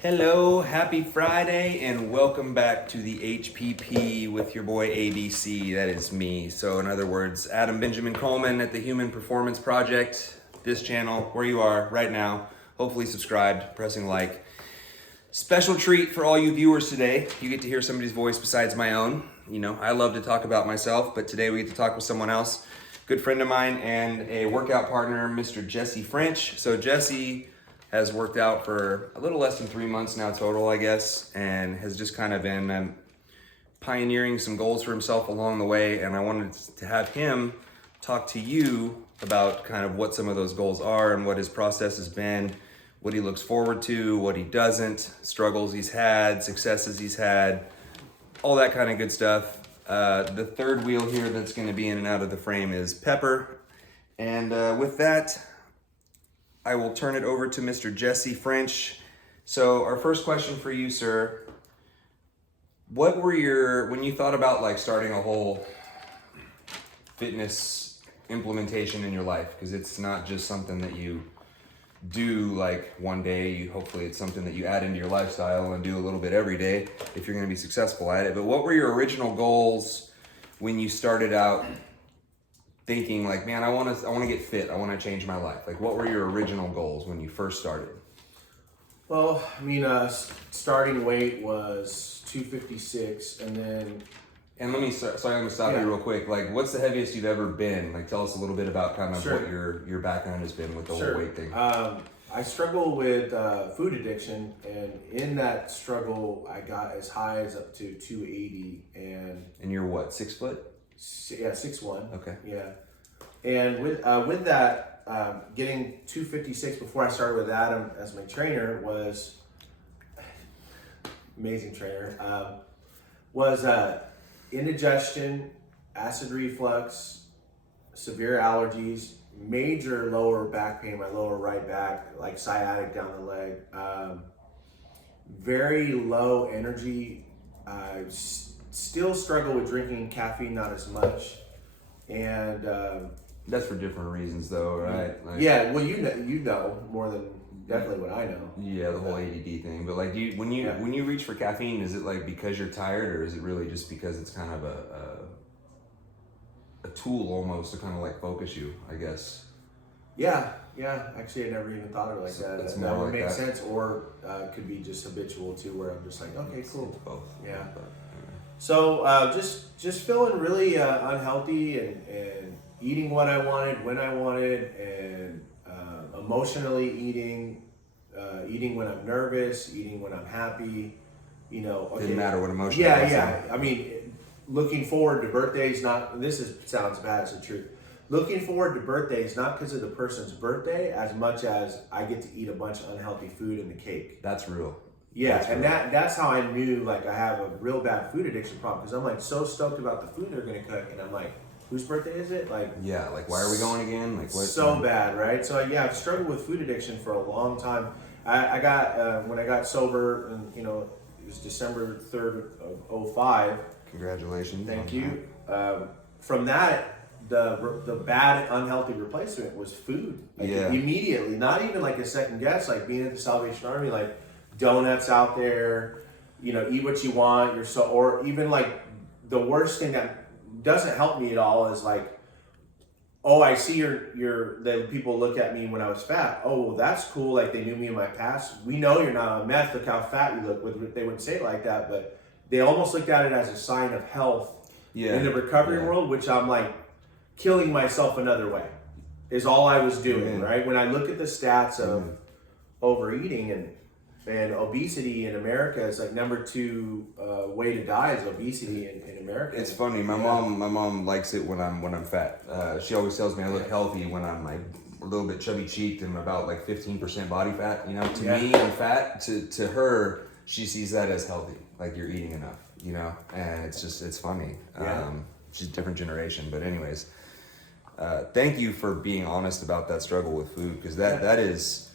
Hello, happy Friday, and welcome back to the HPP with your boy ABC. That is me. So, in other words, Adam Benjamin Coleman at the Human Performance Project. This channel, where you are right now, hopefully subscribed, pressing like. Special treat for all you viewers today. You get to hear somebody's voice besides my own. You know, I love to talk about myself, but today we get to talk with someone else. Good friend of mine and a workout partner, Mr. Jesse French. So, Jesse has worked out for a little less than 3 months now total, I guess, and has just kind of been pioneering some goals for himself along the way. And I wanted to have him talk to you about kind of what some of those goals are and what his process has been, what he looks forward to, what he doesn't, struggles he's had, successes he's had, all that kind of good stuff. The third wheel here that's going to be in and out of the frame is Pepper. And with that, I will turn it over to Mr. Jesse French. So our first question for you, sir, what were when you thought about like starting a whole fitness implementation in your life, because it's not just something that you do like one day, hopefully it's something that you add into your lifestyle and do a little bit every day if you're going to be successful at it. But what were your original goals when you started out thinking like, man, I want to get fit, I want to change my life? Like, what were your original goals when you first started? Well, I mean, starting weight was 256, and then... And let me, sorry, I'm going to stop you real quick. Like, what's the heaviest you've ever been? Like, tell us a little bit about kind of what your background has been with the whole weight thing. I struggle with food addiction, and in that struggle, I got as high as up to 280. And you're what, 6 foot? Yeah, 6'1". Okay. Yeah. And with that, getting 256 before I started with Adam as my trainer was amazing trainer. Was indigestion, acid reflux, severe allergies, major lower back pain, my lower right back, like sciatic down the leg, very low energy. Still struggle with drinking caffeine, not as much, and that's for different reasons, though, right? Like, yeah, well, you know more than definitely what I know. Yeah, the whole ADD thing. But like, when you reach for caffeine, is it like because you're tired, or is it really just because it's kind of a tool almost to kind of like focus you, I guess? Yeah. Actually, I never even thought of it like that. It's That more would like make that. sense, or could be just habitual too, where I'm just like, okay, cool. It's both. Yeah. But, So just feeling really unhealthy and eating what I wanted when I wanted, and emotionally eating when I'm nervous, eating when I'm happy. You know, okay. Didn't matter what emotion. Yeah. I mean, looking forward to birthdays. Sounds bad, it's the truth. Looking forward to birthdays not because of the person's birthday as much as I get to eat a bunch of unhealthy food and the cake. That's real. Yeah, and that's how I knew like I have a real bad food addiction problem, because I'm like so stoked about the food they're gonna cook, and I'm like, whose birthday is it? Like, yeah, like why are we going again? Like what? So bad, right? So yeah, I've struggled with food addiction for a long time. I got when I got sober, and it was December 3rd of 05. Congratulations. Thank you. From that, the bad unhealthy replacement was food. Like, immediately, not even like a second guess. Like being at the Salvation Army, like donuts out there, eat what you want. Or even like the worst thing that doesn't help me at all is like, oh, I see the people look at me when I was fat. Oh, well, that's cool. Like they knew me in my past. We know you're not on meth. Look how fat you look. They wouldn't say it like that, but they almost looked at it as a sign of health in the recovery world, which I'm like killing myself another way is all I was doing, right? When I look at the stats of overeating and obesity in America, is like number 2 way to die is obesity in America. It's funny. My mom likes it when I'm fat. She always tells me I look healthy when I'm like a little bit chubby cheeked and about like 15% body fat. To me, I'm fat. To her, she sees that as healthy. Like you're eating enough. And it's funny. She's a different generation, but anyways, thank you for being honest about that struggle with food, because that is.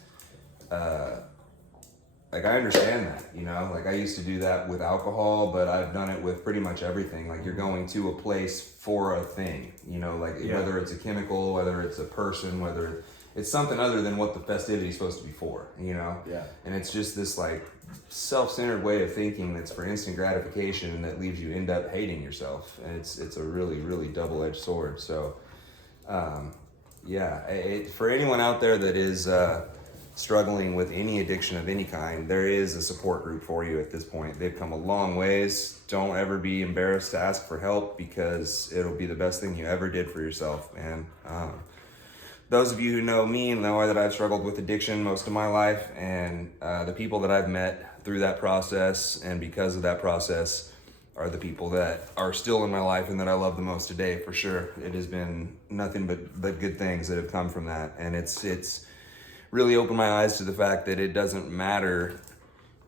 Like I understand that, like I used to do that with alcohol, but I've done it with pretty much everything. Like you're going to a place for a thing, whether it's a chemical, whether it's a person, whether it's something other than what the festivity is supposed to be for, you know? Yeah. And it's just this like self-centered way of thinking that's for instant gratification and that leaves you end up hating yourself. And it's a really, really double-edged sword. So, for anyone out there that is struggling with any addiction of any kind, there is a support group for you at this point. They've come a long ways. Don't ever be embarrassed to ask for help, because it'll be the best thing you ever did for yourself, man. Those of you who know me know that I've struggled with addiction most of my life, and the people that I've met through that process and because of that process are the people that are still in my life and that I love the most today, for sure. It has been nothing but good things that have come from that, and it's really opened my eyes to the fact that it doesn't matter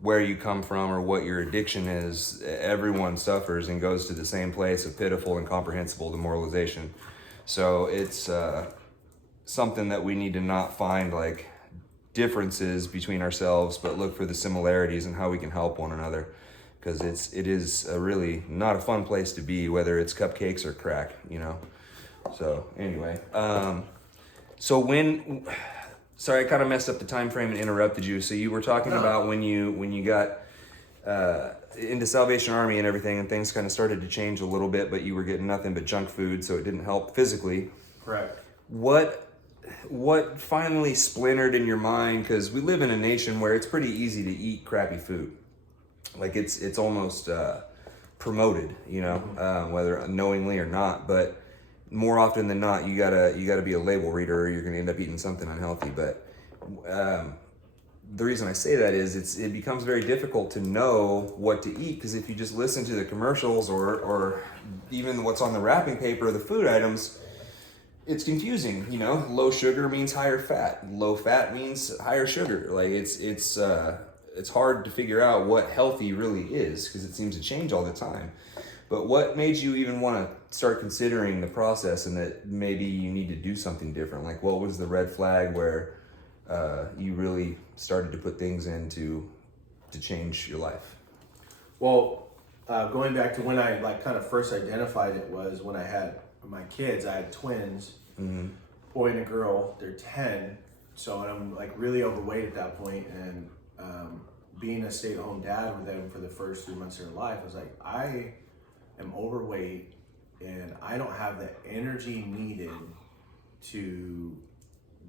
where you come from or what your addiction is. Everyone suffers and goes to the same place of pitiful, incomprehensible demoralization. So it's something that we need to not find like differences between ourselves, but look for the similarities and how we can help one another, because it is a really not a fun place to be, whether it's cupcakes or crack, you know. So anyway, sorry, I kind of messed up the time frame and interrupted you. So you were talking about when you got into Salvation Army and everything, and things kind of started to change a little bit, but you were getting nothing but junk food, so it didn't help physically. Correct. What finally splintered in your mind? Because we live in a nation where it's pretty easy to eat crappy food. Like it's almost promoted, you know, whether knowingly or not. But more often than not, you gotta be a label reader, or you're gonna end up eating something unhealthy. But the reason I say that is it becomes very difficult to know what to eat, because if you just listen to the commercials or even what's on the wrapping paper of the food items, it's confusing. You know, low sugar means higher fat. Low fat means higher sugar. Like it's hard to figure out what healthy really is, because it seems to change all the time. But what made you even want to start considering the process and that maybe you need to do something different? Like, what was the red flag where you really started to put things in to change your life? Well, going back to when I like kind of first identified it was when I had my kids. I had twins, boy and a girl. They're 10, so and I'm like really overweight at that point, and being a stay-at-home dad with them for the first 3 months of their life, I was like, I am overweight and I don't have the energy needed to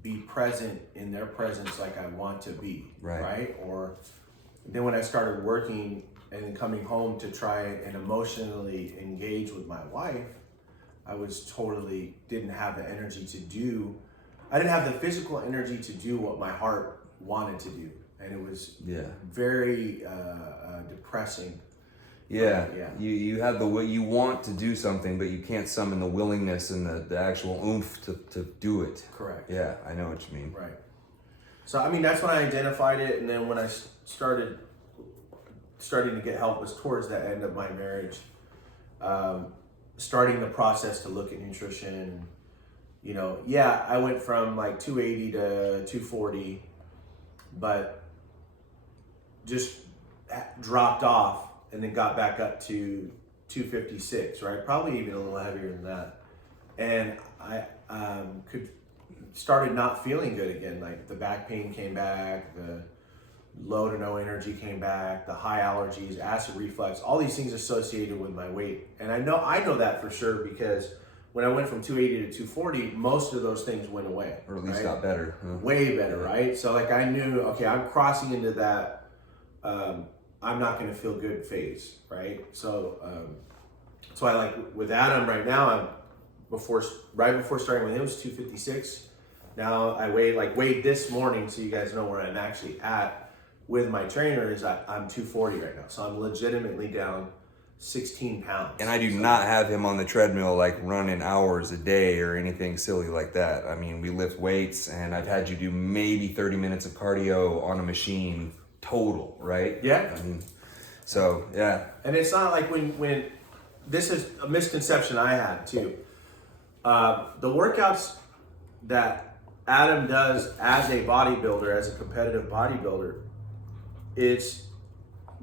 be present in their presence like I want to be, right? Or then when I started working and then coming home to try and emotionally engage with my wife, I was totally didn't have the energy to do, I didn't have the physical energy to do what my heart wanted to do. And it was very depressing. Yeah. You have you want to do something, but you can't summon the willingness and the actual oomph to do it. Correct. Yeah, I know what you mean. Right. So I mean, that's when I identified it, and then when I starting to get help was towards the end of my marriage. Starting the process to look at nutrition. You know, I went from like 280 to 240, but just dropped off and then got back up to 256, right? Probably even a little heavier than that. And I started not feeling good again. Like the back pain came back, the low to no energy came back, the high allergies, acid reflux, all these things associated with my weight. And I know that for sure, because when I went from 280 to 240, most of those things went away. Or at least got better. Huh? Way better, right? So like I knew, okay, I'm crossing into that I'm not going to feel good phase, right? So I like with Adam right now, right before starting with him was 256. Now I weighed this morning, so you guys know where I'm actually at with my trainer is I'm 240 right now. So I'm legitimately down 16 pounds. And I do not have him on the treadmill like running hours a day or anything silly like that. I mean, we lift weights, and I've had you do maybe 30 minutes of cardio on a machine total, right? Yeah. I mean, so yeah. And it's not like when this is a misconception I had too. The workouts that Adam does as a bodybuilder, as a competitive bodybuilder, it's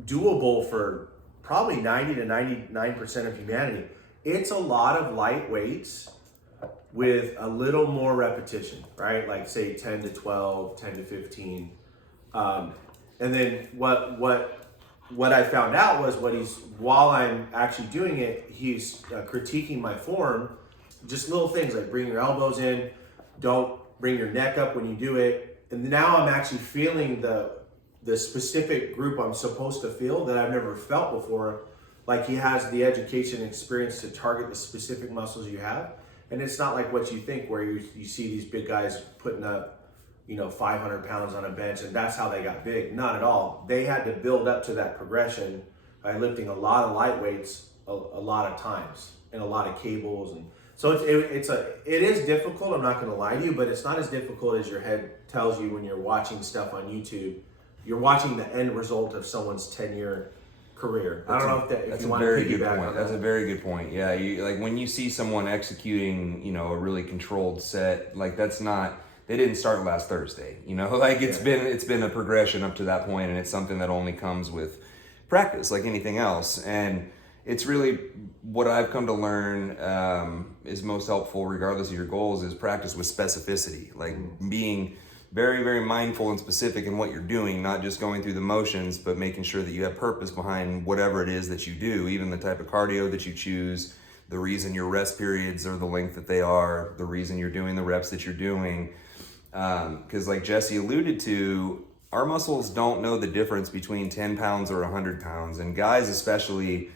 doable for probably 90 to 99% of humanity. It's a lot of light weights with a little more repetition, right? Like say 10 to 12, 10 to 15. And then what I found out was while I'm actually doing it, he's critiquing my form, just little things like bring your elbows in, don't bring your neck up when you do it. And now I'm actually feeling the specific group I'm supposed to feel that I've never felt before. Like he has the education and experience to target the specific muscles you have. And it's not like what you think where you see these big guys putting up, 500 pounds on a bench and that's how they got big. Not at all. They had to build up to that progression by lifting a lot of light weights a lot of times and a lot of cables. And so it is difficult, I'm not gonna lie to you, but it's not as difficult as your head tells you when you're watching stuff on YouTube. You're watching the end result of someone's 10-year career. I don't know if you want to piggyback on that. That's a very good point. Yeah, like when you see someone executing, a really controlled set, like they didn't start last Thursday. Like it's been a progression up to that point, and it's something that only comes with practice, like anything else. And it's really what I've come to learn is most helpful, regardless of your goals, is practice with specificity, like being very, very mindful and specific in what you're doing, not just going through the motions, but making sure that you have purpose behind whatever it is that you do, even the type of cardio that you choose, the reason your rest periods are the length that they are, the reason you're doing the reps that you're doing. Because like Jesse alluded to, our muscles don't know the difference between 10 pounds or 100 pounds. And guys especially,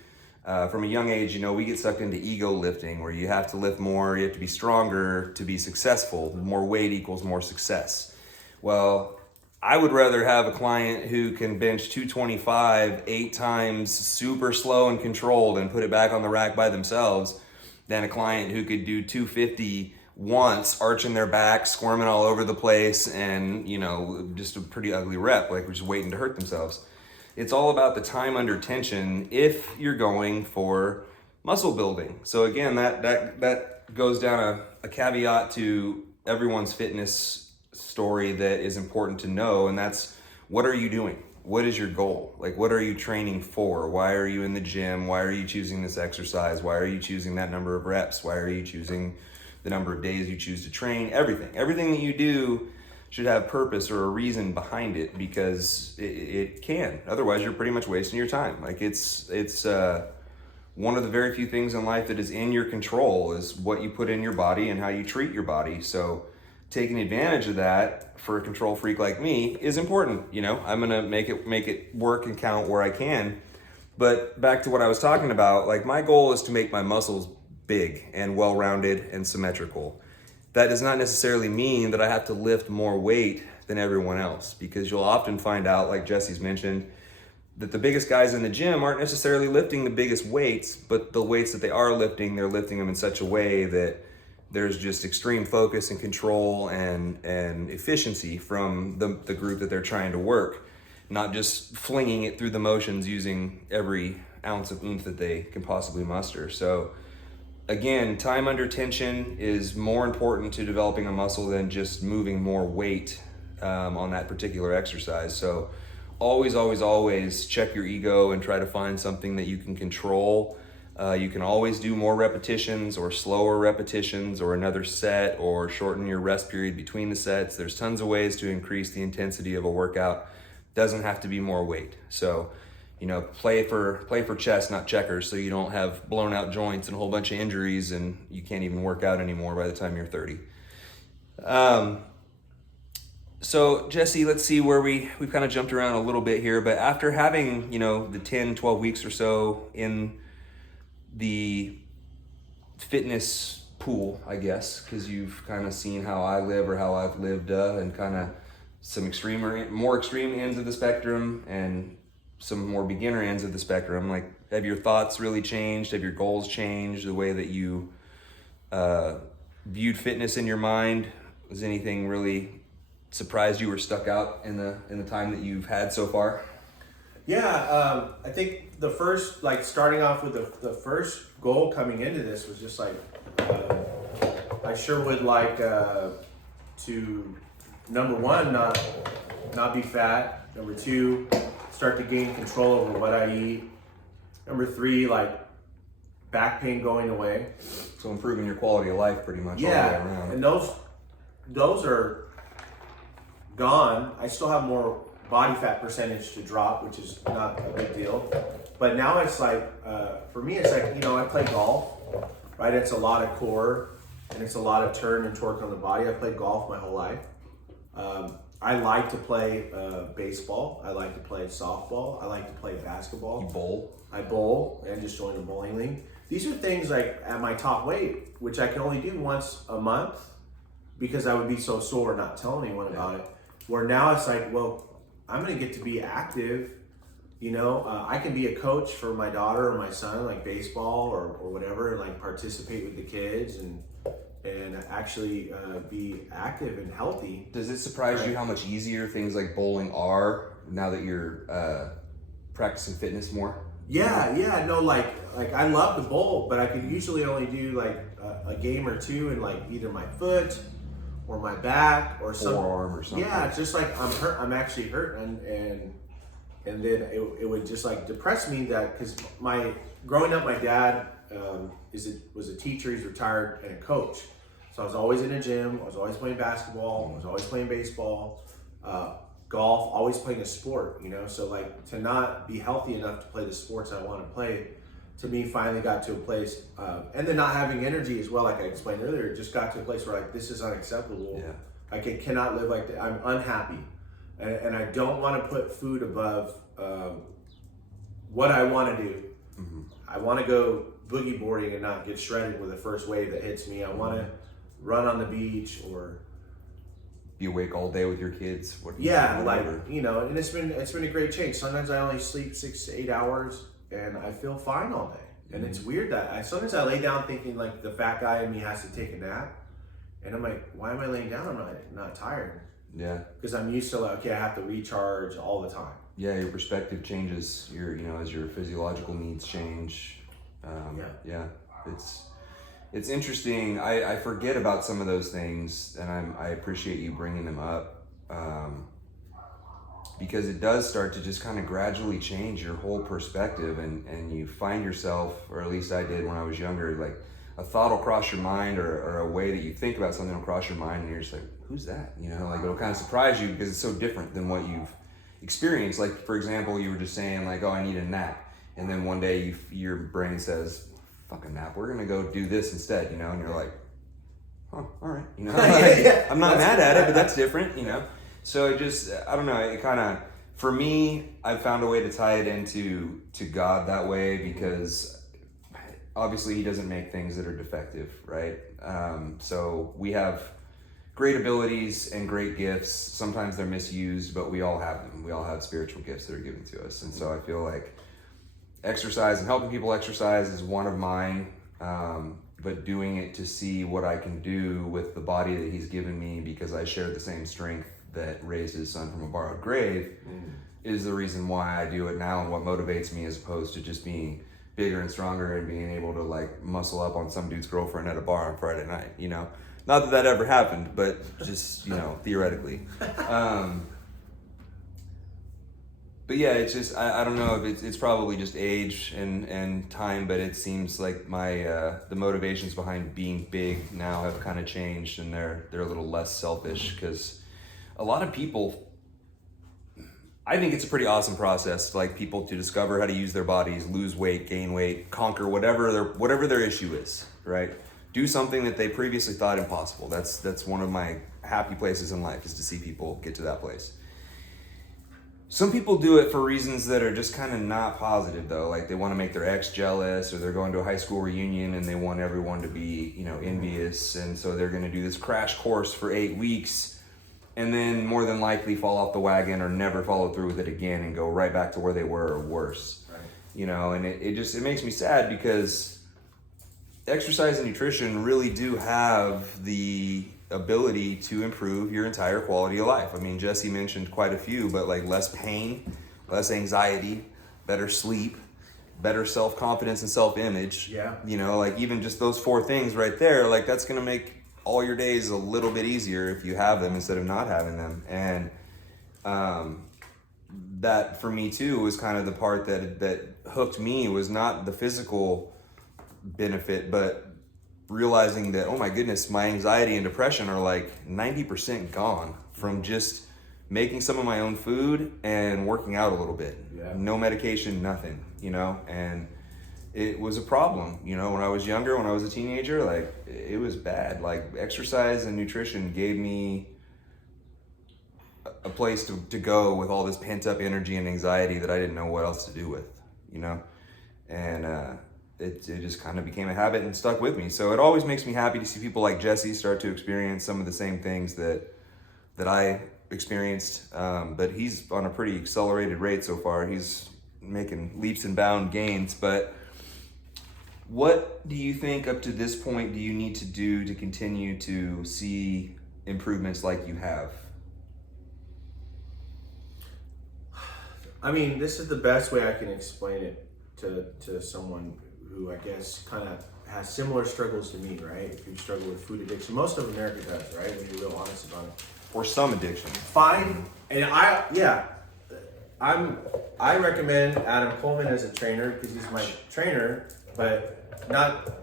from a young age, we get sucked into ego lifting where you have to lift more, you have to be stronger to be successful. More weight equals more success. Well, I would rather have a client who can bench 225 8 times super slow and controlled and put it back on the rack by themselves than a client who could do 250 once, arching their back, squirming all over the place, and just a pretty ugly rep, like we're just waiting to hurt themselves. It's all about the time under tension if you're going for muscle building. So again, that goes down a caveat to everyone's fitness story that is important to know, and that's, what are you doing? What is your goal? Like, what are you training for? Why are you in the gym? Why are you choosing this exercise? Why are you choosing that number of reps? Why are you choosing the number of days you choose to train? Everything that you do should have purpose or a reason behind it, because it can. Otherwise, you're pretty much wasting your time. Like it's one of the very few things in life that is in your control is what you put in your body and how you treat your body. So taking advantage of that for a control freak like me is important. I'm gonna make it work and count where I can. But back to what I was talking about, like my goal is to make my muscles big and well-rounded and symmetrical. That does not necessarily mean that I have to lift more weight than everyone else, because you'll often find out, like Jesse's mentioned, that the biggest guys in the gym aren't necessarily lifting the biggest weights, but the weights that they are lifting, they're lifting them in such a way that there's just extreme focus and control and efficiency from the group that they're trying to work, not just flinging it through the motions using every ounce of oomph that they can possibly muster. So again, time under tension is more important to developing a muscle than just moving more weight on that particular exercise. So always check your ego and try to find something that you can control. You can always do more repetitions or slower repetitions or another set, or shorten your rest period between the sets. There's tons of ways to increase the intensity of a workout. Doesn't have to be more weight. So, play for chess, not checkers, so you don't have blown out joints and a whole bunch of injuries and you can't even work out anymore by the time you're 30. So Jesse, let's see where we've kind of jumped around a little bit here, but after having, the 10, 12 weeks or so in the fitness pool, I guess, because you've kind of seen how I live or how I've lived and kind of some more extreme ends of the spectrum and some more beginner ends of the spectrum. Like, have your thoughts really changed? Have your goals changed? The way that you viewed fitness in your mind? Was anything really surprised you or stuck out in the time that you've had so far? Yeah, I think the first, starting off with the first goal coming into this was just I sure would like to, number one, not be fat. Number two, start to gain control over what I eat. Number three, back pain going away. So improving your quality of life pretty much all the way Yeah, around. and those are gone. I still have more body fat percentage to drop, which is not a big deal. But now it's like, for me, it's like, I play golf, right? It's a lot of core and it's a lot of turn and torque on the body. I played golf my whole life. I like to play baseball. I like to play softball. I like to play basketball. You bowl? I bowl and just joined a bowling league. These are things like at my top weight, which I can only do once a month because I would be so sore not telling anyone about it. Where now it's like, well, I'm gonna get to be active. I can be a coach for my daughter or my son, like baseball or whatever, and like participate with the kids and actually be active and healthy. Does it surprise you how much easier things like bowling are now that you're practicing fitness more? Yeah, no, like I love to bowl, but I can usually only do like a game or two in like either my foot or my back or some forearm or something. Yeah, it's just like I'm hurt. I'm actually hurt, and then it would just like depress me that because growing up, my dad was a teacher. He's retired and a coach, so I was always in a gym. I was always playing basketball. I was always playing baseball. Golf, always playing a sport, so like to not be healthy enough to play the sports I want to play, to me finally got to a place, and then not having energy as well, like I explained earlier, just got to a place where like, this is unacceptable. Yeah. Like I cannot live like that. I'm unhappy. And I don't want to put food above what I want to do. Mm-hmm. I want to go boogie boarding and not get shredded with the first wave that hits me. I want to run on the beach or be awake all day with your kids. Whatever. And it's been a great change. Sometimes I only sleep 6 to 8 hours and I feel fine all day. And it's weird that sometimes I lay down thinking like the fat guy in me has to take a nap. And I'm like, why am I laying down? I'm not tired. Yeah. Because I'm used to like, okay, I have to recharge all the time. Yeah, your perspective changes. As your physiological needs change. Yeah. It's interesting. I forget about some of those things, and I appreciate you bringing them up, because it does start to just kind of gradually change your whole perspective, and you find yourself, or at least I did when I was younger, like a thought will cross your mind, or a way that you think about something will cross your mind, and you're just like, who's that? Like it'll kind of surprise you because it's so different than what you've experienced. Like for example, you were just saying like, oh, I need a nap, and then one day your brain says, fucking nap, we're gonna go do this instead, and you're like, oh, all right, I'm not mad at it, but that's different, so it just, I don't know, it kind of, for me, I've found a way to tie it into God that way, because obviously he doesn't make things that are defective, right? So we have great abilities and great gifts. Sometimes they're misused, but we all have them. We all have spiritual gifts that are given to us, and so I feel like exercise and helping people exercise is one of mine, but doing it to see what I can do with the body that he's given me, because I share the same strength that raised his son from a borrowed grave, is the reason why I do it now, and what motivates me, as opposed to just being bigger and stronger and being able to like muscle up on some dude's girlfriend at a bar on Friday night, not that ever happened, but just, theoretically. But yeah, it's just, I don't know if it's probably just age and time, but it seems like the motivations behind being big now have kind of changed, and they're a little less selfish, because a lot of people, I think it's a pretty awesome process, like people to discover how to use their bodies, lose weight, gain weight, conquer whatever their issue is, right? Do something that they previously thought impossible. That's one of my happy places in life, is to see people get to that place. Some people do it for reasons that are just kind of not positive, though. Like they want to make their ex jealous, or they're going to a high school reunion and they want everyone to be, envious. And so they're going to do this crash course for 8 weeks, and then more than likely fall off the wagon or never follow through with it again and go right back to where they were or worse. Right. And it makes me sad, because exercise and nutrition really do have the ability to improve your entire quality of life. I mean, Jesse mentioned quite a few, but like less pain, less anxiety, better sleep, better self-confidence and self-image. Yeah. Like even just those 4 things right there, like that's going to make all your days a little bit easier if you have them instead of not having them. And that for me too was kind of the part that hooked me, was not the physical benefit, but realizing that, oh my goodness, my anxiety and depression are like 90% gone from just making some of my own food and working out a little bit. Yeah. No medication, nothing, you know, and it was a problem, you know, when I was younger, when I was a teenager, like it was bad. Like exercise and nutrition gave me a place to go with all this pent up energy and anxiety that I didn't know what else to do with, you know, and it just kind of became a habit and stuck with me. So it always makes me happy to see people like Jesse start to experience some of the same things that I experienced, but he's on a pretty accelerated rate so far. He's making leaps and bound gains. But what do you think up to this point do you need to do to continue to see improvements like you have? I mean, this is the best way I can explain it to someone who I guess kind of has similar struggles to me, right? If you struggle with food addiction, most of America does, right? When you're real honest about it. Or some addiction. Fine, and I recommend Adam Coleman as a trainer because he's my trainer, but not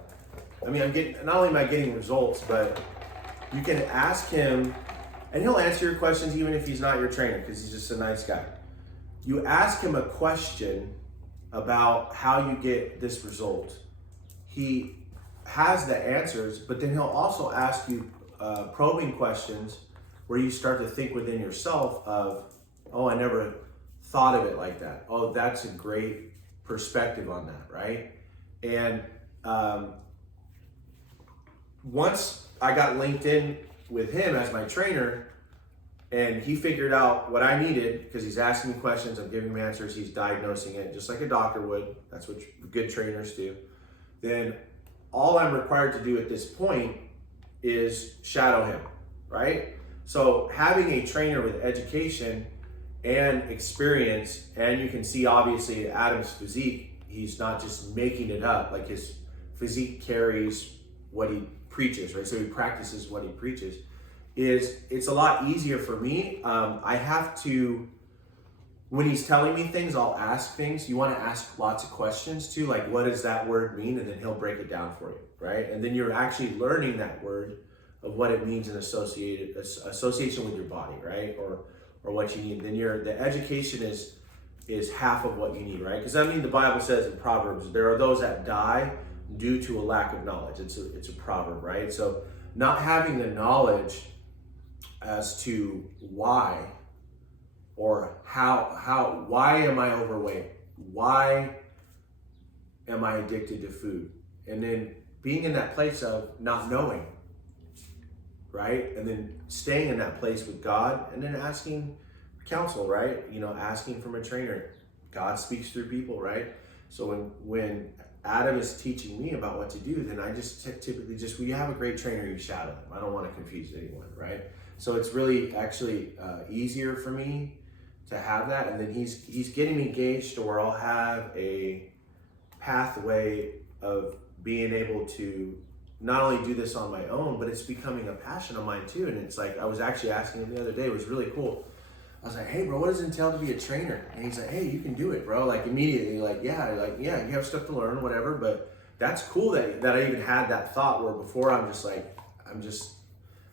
only am I getting results, but you can ask him and he'll answer your questions even if he's not your trainer because he's just a nice guy. You ask him a question about how you get this result. He has the answers, but then he'll also ask you probing questions where you start to think within yourself of, oh, I never thought of it like that. Oh, that's a great perspective on that, right? And once I got linked in with him as my trainer, and he figured out what I needed because he's asking me questions, I'm giving him answers, he's diagnosing it just like a doctor would. That's what good trainers do. Then all I'm required to do at this point is shadow him, right? So having a trainer with education and experience, and you can see obviously Adam's physique, he's not just making it up, like his physique carries what he preaches, right? So he practices what he preaches. It's a lot easier for me. I have to, when he's telling me things, I'll ask things. You want to ask lots of questions too, like what does that word mean? And then he'll break it down for you, right? And then you're actually learning that word of what it means in association with your body, right? Or what you need. Then the education is half of what you need, right? Because I mean, the Bible says in Proverbs, there are those that die due to a lack of knowledge. It's a proverb, right? So not having the knowledge as to why or why am I overweight? Why am I addicted to food? And then being in that place of not knowing, right? And then staying in that place with God and then asking counsel, right? You know, asking from a trainer. God speaks through people, right? So when Adam is teaching me about what to do, then I just typically when you have a great trainer, you shadow them. I don't want to confuse anyone, right? So it's really actually easier for me to have that. And then he's getting me gauged to where I'll have a pathway of being able to not only do this on my own, but it's becoming a passion of mine too. And it's like, I was actually asking him the other day, it was really cool. I was like, hey bro, what does it entail to be a trainer? And he's like, hey, you can do it, bro. Like immediately, yeah, you have stuff to learn, whatever. But that's cool that I even had that thought where before I'm just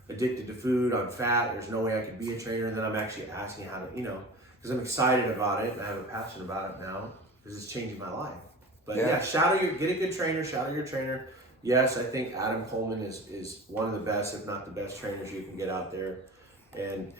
addicted to food, I'm fat, there's no way I could be a trainer. And then I'm actually asking how to, because I'm excited about it and I have a passion about it now because it's changing my life. But yeah, get a good trainer, shadow your trainer. Yes, I think Adam Coleman is one of the best, if not the best trainers you can get out there. And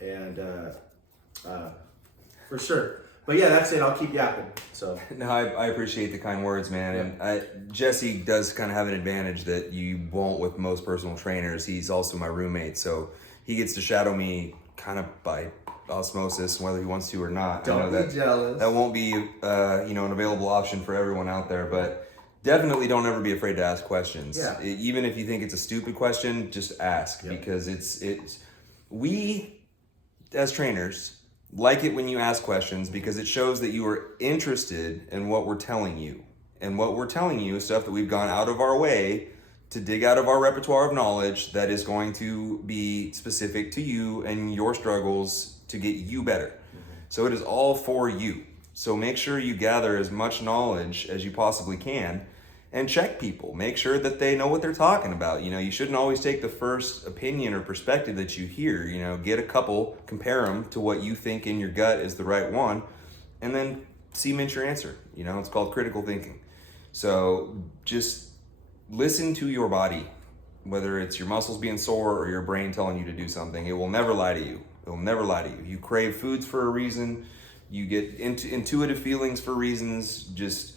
for sure. But yeah, that's it. I'll keep yapping. So no, I appreciate the kind words, man. Yeah. And Jesse does kind of have an advantage that you won't with most personal trainers. He's also my roommate, so he gets to shadow me kind of by osmosis, whether he wants to or not. Don't be jealous. That won't be an available option for everyone out there, but definitely don't ever be afraid to ask questions. Yeah. Even if you think it's a stupid question, just ask. Yep. Because we as trainers like it when you ask questions because it shows that you are interested in what we're telling you. And what we're telling you is stuff that we've gone out of our way to dig out of our repertoire of knowledge that is going to be specific to you and your struggles to get you better. Mm-hmm. So it is all for you. So make sure you gather as much knowledge as you possibly can and check people. Make sure that they know what they're talking about. You know, you shouldn't always take the first opinion or perspective that you hear. You know, get a couple, compare them to what you think in your gut is the right one, and then cement your answer. You know, it's called critical thinking. So just listen to your body, whether it's your muscles being sore or your brain telling you to do something. It will never lie to you. It will never lie to you. You crave foods for a reason. You get into intuitive feelings for reasons. Just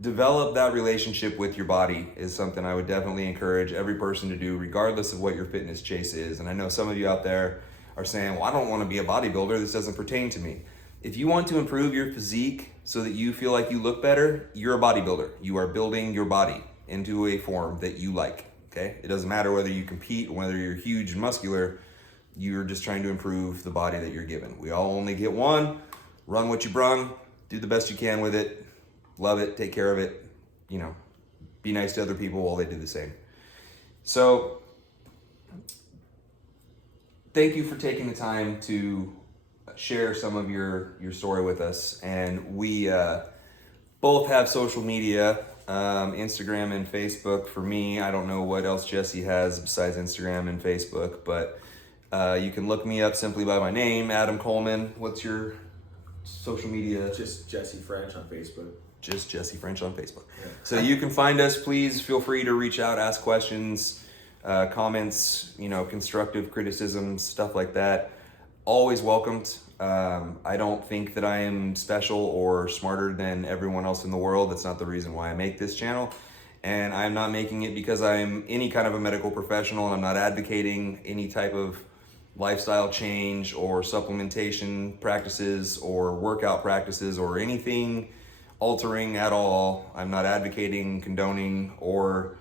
develop that relationship with your body is something I would definitely encourage every person to do, regardless of what your fitness chase is. And I know some of you out there are saying, well, I don't want to be a bodybuilder. This doesn't pertain to me. If you want to improve your physique so that you feel like you look better, you're a bodybuilder. You are building your body into a form that you like, okay? It doesn't matter whether you compete or whether you're huge and muscular. You're just trying to improve the body that you're given. We all only get one. Run what you brung. Do the best you can with it. Love it, take care of it, you know, be nice to other people while they do the same. So, thank you for taking the time to share some of your story with us. And we both have social media, Instagram and Facebook. For me, I don't know what else Jesse has besides Instagram and Facebook, but you can look me up simply by my name, Adam Coleman. What's your social media? Just Jesse French on Facebook. Just Jesse French on Facebook. Yeah. So you can find us. Please feel free to reach out, ask questions, comments, you know, constructive criticisms, stuff like that. Always welcomed. I don't think that I am special or smarter than everyone else in the world. That's not the reason why I make this channel. And I'm not making it because I'm any kind of a medical professional, and I'm not advocating any type of lifestyle change or supplementation practices or workout practices or anything altering at all. I'm not advocating, condoning, or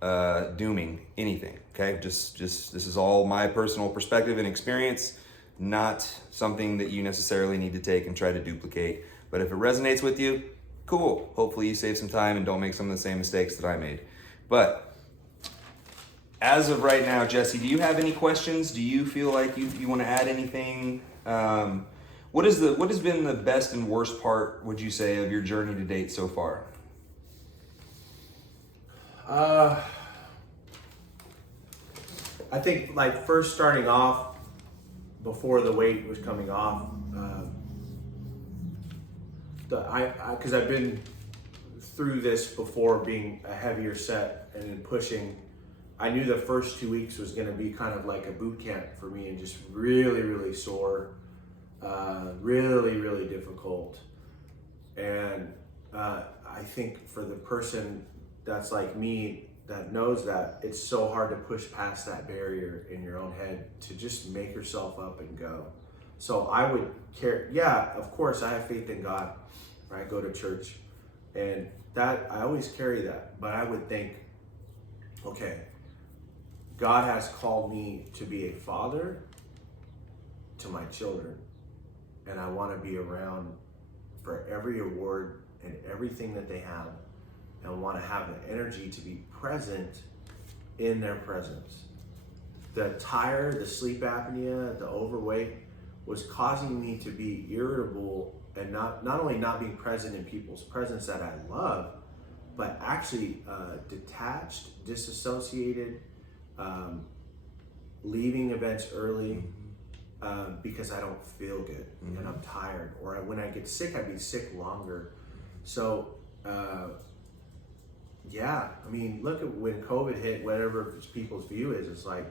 dooming anything. Okay, just this is all my personal perspective and experience, not something that you necessarily need to take and try to duplicate. But if it resonates with you, cool. Hopefully you save some time and don't make some of the same mistakes that I made. But as of right now, Jesse, do you have any questions? Do you feel like you want to add anything? What has been the best and worst part, would you say, of your journey to date so far? I think like first starting off, before the weight was coming off, because I've been through this before, being a heavier set and then pushing. I knew the first 2 weeks was going to be kind of like a boot camp for me, and just really, really sore. Really, really difficult. And I think for the person that's like me, that knows that it's so hard to push past that barrier in your own head to just make yourself up and go. So I would care. Yeah, of course, I have faith in God. Right? I go to church, and that I always carry that. But I would think, okay, God has called me to be a father to my children. And I want to be around for every award and everything that they have, and want to have the energy to be present in their presence. The tire, the sleep apnea, the overweight was causing me to be irritable, and not only not being present in people's presence that I love, but actually detached, disassociated, leaving events early. Because I don't feel good and I'm tired, or when I get sick, I'd be sick longer. So, yeah, I mean, look at when COVID hit, whatever people's view is, it's like,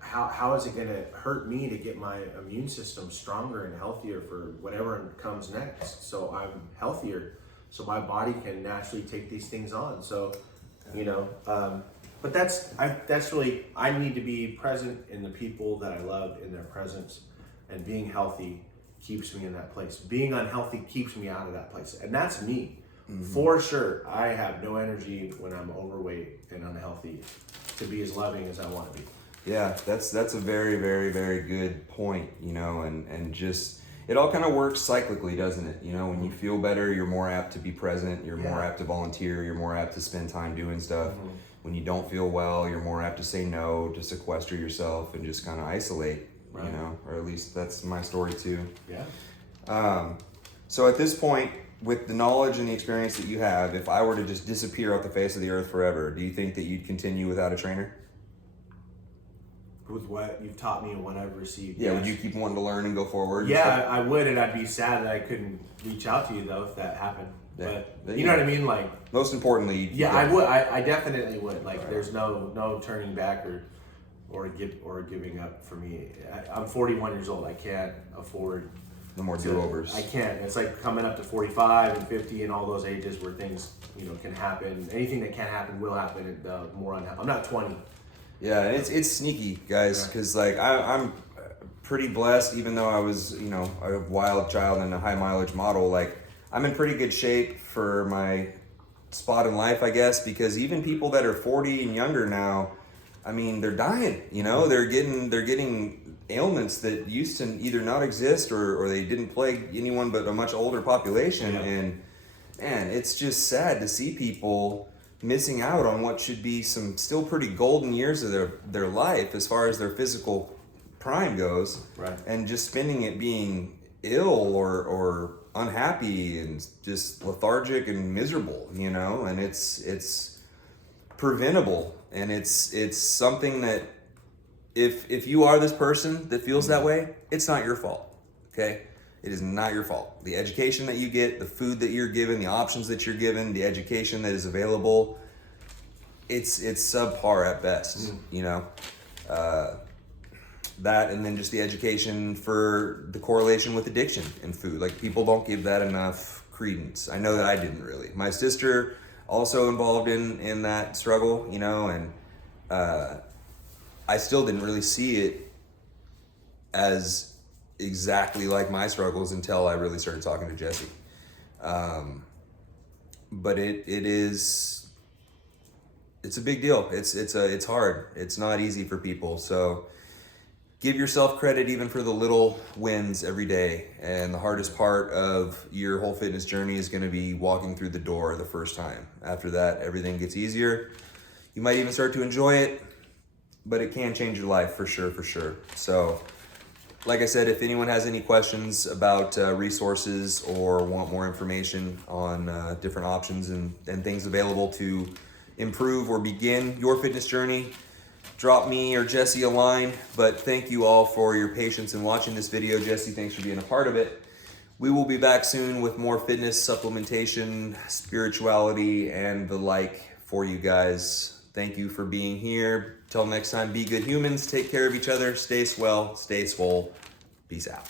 how is it going to hurt me to get my immune system stronger and healthier for whatever comes next? So I'm healthier, so my body can naturally take these things on. So, you know, but that's really, I need to be present in the people that I love, in their presence, and being healthy keeps me in that place. Being unhealthy keeps me out of that place. And that's me. For sure. I have no energy when I'm overweight and unhealthy to be as loving as I want to be. Yeah, that's a very, very, very good point, you know, and just, it all kind of works cyclically, doesn't it? You know, when you feel better, you're more apt to be present, you're more apt to volunteer, you're more apt to spend time doing stuff. When you don't feel well, you're more apt to say no, to sequester yourself and just kind of isolate, you know, or at least that's my story too. Yeah. So at this point, with the knowledge and the experience that you have, if I were to just disappear off the face of the earth forever, do you think that you'd continue without a trainer? With what you've taught me and what I've received. Yeah, yes. would you keep wanting to learn and go forward? Yeah, I would, and I'd be sad that I couldn't reach out to you though if that happened. Yeah. But you know what I mean, like. Most importantly. Yeah, I would. I definitely would. Like, there's no turning back or giving up for me. I'm 41 years old. I can't afford. No more do-overs. I can't. It's like coming up to 45 and 50 and all those ages where things can happen. Anything that can happen will happen. And the more unhappy. I'm not 20. Yeah, it's sneaky, guys, because like I'm pretty blessed, even though I was a wild child and a high mileage model. Like, I'm in pretty good shape for my spot in life, I guess, because even people that are 40 and younger now, I mean, they're dying. They're getting ailments that used to either not exist or they didn't plague anyone but a much older population. Yeah. And man, it's just sad to see people missing out on what should be some still pretty golden years of their life as far as their physical prime goes, right? And just spending it being ill or unhappy and just lethargic and miserable, and it's preventable, and it's something that if you are this person that feels that way, it's not your fault, okay? It is not your fault. The education that you get, the food that you're given, the options that you're given, the education that is available, it's subpar at best, that, and then just the education for the correlation with addiction and food. Like, people don't give that enough credence. I know that I didn't really. My sister also involved in that struggle, and I still didn't really see it as exactly like my struggles until I really started talking to Jesse. But it's a big deal. It's hard. It's not easy for people. So give yourself credit even for the little wins every day. And the hardest part of your whole fitness journey is going to be walking through the door the first time. After that, everything gets easier. You might even start to enjoy it, but it can change your life for sure. So, like I said, if anyone has any questions about resources or want more information on different options and things available to improve or begin your fitness journey, drop me or Jesse a line. But thank you all for your patience in watching this video. Jesse, thanks for being a part of it. We will be back soon with more fitness, supplementation, spirituality, and the like for you guys. Thank you for being here. Till next time, be good humans, take care of each other, stay swell, stay swole. Peace out.